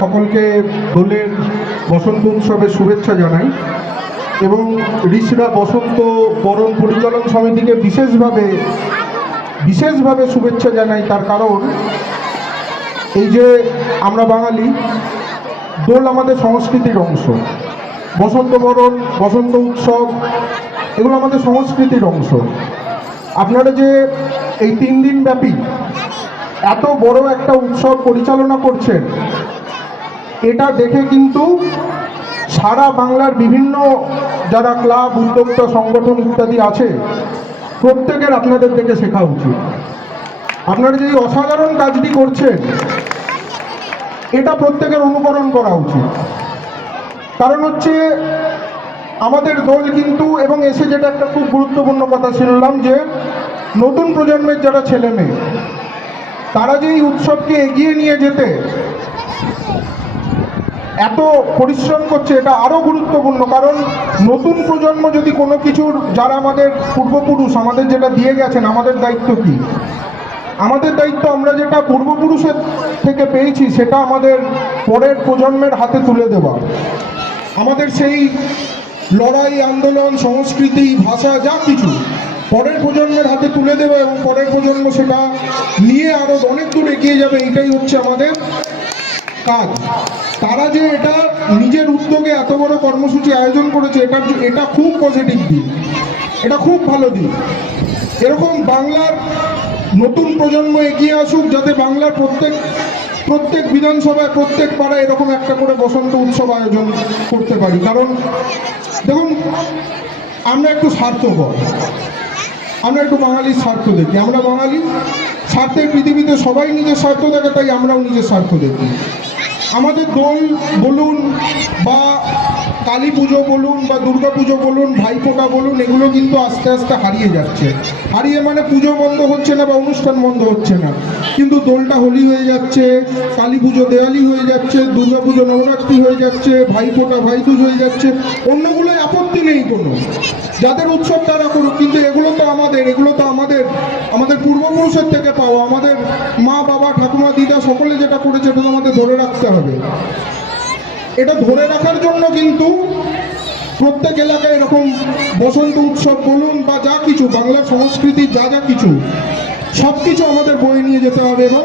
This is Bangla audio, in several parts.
সকলকে দোলের বসন্ত উৎসবের শুভেচ্ছা জানাই। এবং ঋষিরা বসন্ত বরণ পরিচালন সমিতিকে বিশেষভাবে বিশেষভাবে শুভেচ্ছা জানাই তার কারণ, এই যে আমরা বাঙালি, দোল আমাদের সংস্কৃতির অংশ। বসন্ত বরণ, বসন্ত উৎসব, এগুলো আমাদের সংস্কৃতির অংশ। আপনারা যে এই তিন দিন ব্যাপী এত বড় একটা উৎসব পরিচালনা করছেন এটা দেখে কিন্তু সারা বাংলার বিভিন্ন যারা ক্লাব, উদ্যোক্তা, সংগঠন ইত্যাদি আছে, প্রত্যেকের আপনাদের দেখে শেখা উচিত। আপনারা যে অসাধারণ কাজটি করছেন, এটা প্রত্যেকের অনুকরণ করা উচিত। কারণ হচ্ছে, আমাদের দল কিন্তু, এবং এসে যেটা একটা খুব গুরুত্বপূর্ণ কথা শুনলাম যে, নতুন প্রজন্মের যারা ছেলে মেয়ে তারা যে এই উৎসবকে এগিয়ে নিয়ে যেতে এত পরিশ্রম করছে, এটা আরও গুরুত্বপূর্ণ, কারণ নতুন প্রজন্ম যদি কোনো কিছুর, যারা আমাদের পূর্বপুরুষ, আমাদের যেটা দিয়ে গেছেন, আমাদের দায়িত্ব কি? আমাদের দায়িত্ব আমরা যেটা পূর্বপুরুষের থেকে পেয়েছি, সেটা আমাদের পরের প্রজন্মের হাতে তুলে দেওয়া। আমাদের সেই লড়াই, আন্দোলন, সংস্কৃতি, ভাষা, যা কিছু, পরের প্রজন্মের হাতে তুলে দেবে এবং পরের প্রজন্ম সেটা নিয়ে আরও অনেক দূর এগিয়ে যাবে এটাই হচ্ছে আমাদের কাজ। তারা যে এটা নিজের উদ্যোগে এত বড় কর্মসূচি আয়োজন করেছে এটা এটা খুব পজিটিভ দিক। এটা খুব ভালো দিক। এরকম বাংলার নতুন প্রজন্ম এগিয়ে আসুক, যাতে বাংলার প্রত্যেক প্রত্যেক বিধানসভায়, প্রত্যেক পাড়ায় এরকম একটা করে বসন্ত উৎসব আয়োজন করতে পারি। কারণ, দেখুন, আমরা একটু স্বার্থপর। আমরা একটু বাঙালির স্বার্থ দেখি। আমরা বাঙালি, স্বার্থের পৃথিবীতে সবাই নিজের স্বার্থ দেখে, তাই আমরাও নিজের স্বার্থ দেখি। আমাদের দোল বলুন বা কালী পুজো বলুন বা দুর্গা পুজো বলুন, ভাইফোঁটা বলুন, এগুলো কিন্তু আস্তে আস্তে হারিয়ে যাচ্ছে। হারিয়ে মানে পুজো বন্ধ হচ্ছে না বা অনুষ্ঠান বন্ধ হচ্ছে না। কিন্তু দোলটা হোলি হয়ে যাচ্ছে, কালী পুজো দেওয়ালি হয়ে যাচ্ছে, দুর্গা পুজো নবরাত্রি হয়ে যাচ্ছে, ভাইফোঁটা, ভাইদুজ হয়ে যাচ্ছে অন্যগুলোয় আপত্তি নেই কোনো। যাদের উৎসব তারা করুক, কিন্তু এগুলো তো আমাদের, এগুলো তো আমাদের আমাদের পূর্বপুরুষের থেকে পাওয়া, আমাদের মা, বাবা, ঠাকুমা, দিদা সকলে যেটা করেছে ধরে রাখতে হবে। এটা ধরে রাখার জন্য কিন্তু প্রত্যেক এলাকায় এরকম বসন্ত উৎসব বলুন বা যা কিছু বাংলা সংস্কৃতি, যা যা কিছু সব কিছু আমাদের বয়ে নিয়ে যেতে হবে এবং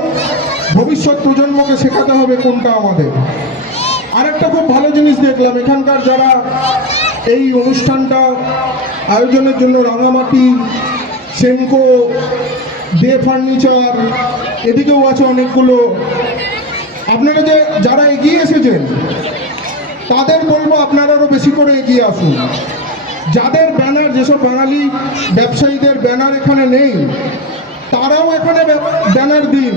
ভবিষ্যৎ প্রজন্মকে শেখাতে হবে কোনটা আমাদের। আরেকটা খুব ভালো জিনিস দেখলাম, এখানকার যারা এই অনুষ্ঠানটা আয়োজনের জন্য রাঙামাটি, সেনকো, দে ফার্নিচার, এদিকেও আছে অনেকগুলো আপনারা যে যারা এগিয়ে এসেছেন, তাদের বলব আপনারা আরও বেশি করে এগিয়ে আসুন। যাদের ব্যানার, যেসব বাঙালি ব্যবসায়ীদের ব্যানার এখানে নেই, তারাও এখানে ব্যানার দিন।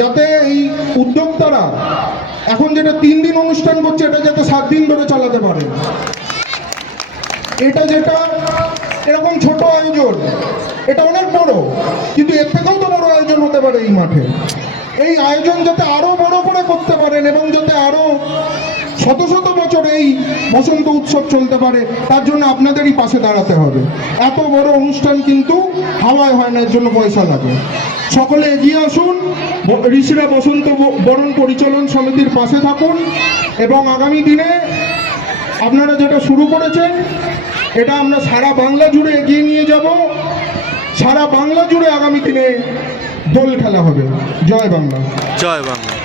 যাতে এই উদ্যোক্তারা এখন যেটা তিন দিন অনুষ্ঠান করছে, এটা যাতে সাত দিন ধরে চালাতে পারে। এটা যেটা এরকম ছোট আয়োজন, এটা অনেক বড়, কিন্তু এর থেকেও তো বড় আয়োজন হতে পারে এই মাঠে। এই আয়োজন যাতে আরও বড় করে করতে পারেন এবং যাতে আরও শত শত বছর এই বসন্ত উৎসব চলতে পারে, তার জন্য আপনাদেরই পাশে দাঁড়াতে হবে। এত বড় অনুষ্ঠান কিন্তু হাওয়ায় হয় না, এর জন্য পয়সা লাগে। সকলে এগিয়ে আসুন ঋষিরা বসন্ত বরণ পরিচালন সমিতির পাশে থাকুন এবং আগামী দিনে আপনারা যেটা শুরু করেছেন এটা আমরা সারা বাংলা জুড়ে এগিয়ে নিয়ে যাব। সারা বাংলা জুড়ে আগামী দিনে দোল খেলা হবে। জয় বাংলা। জয় বাংলা।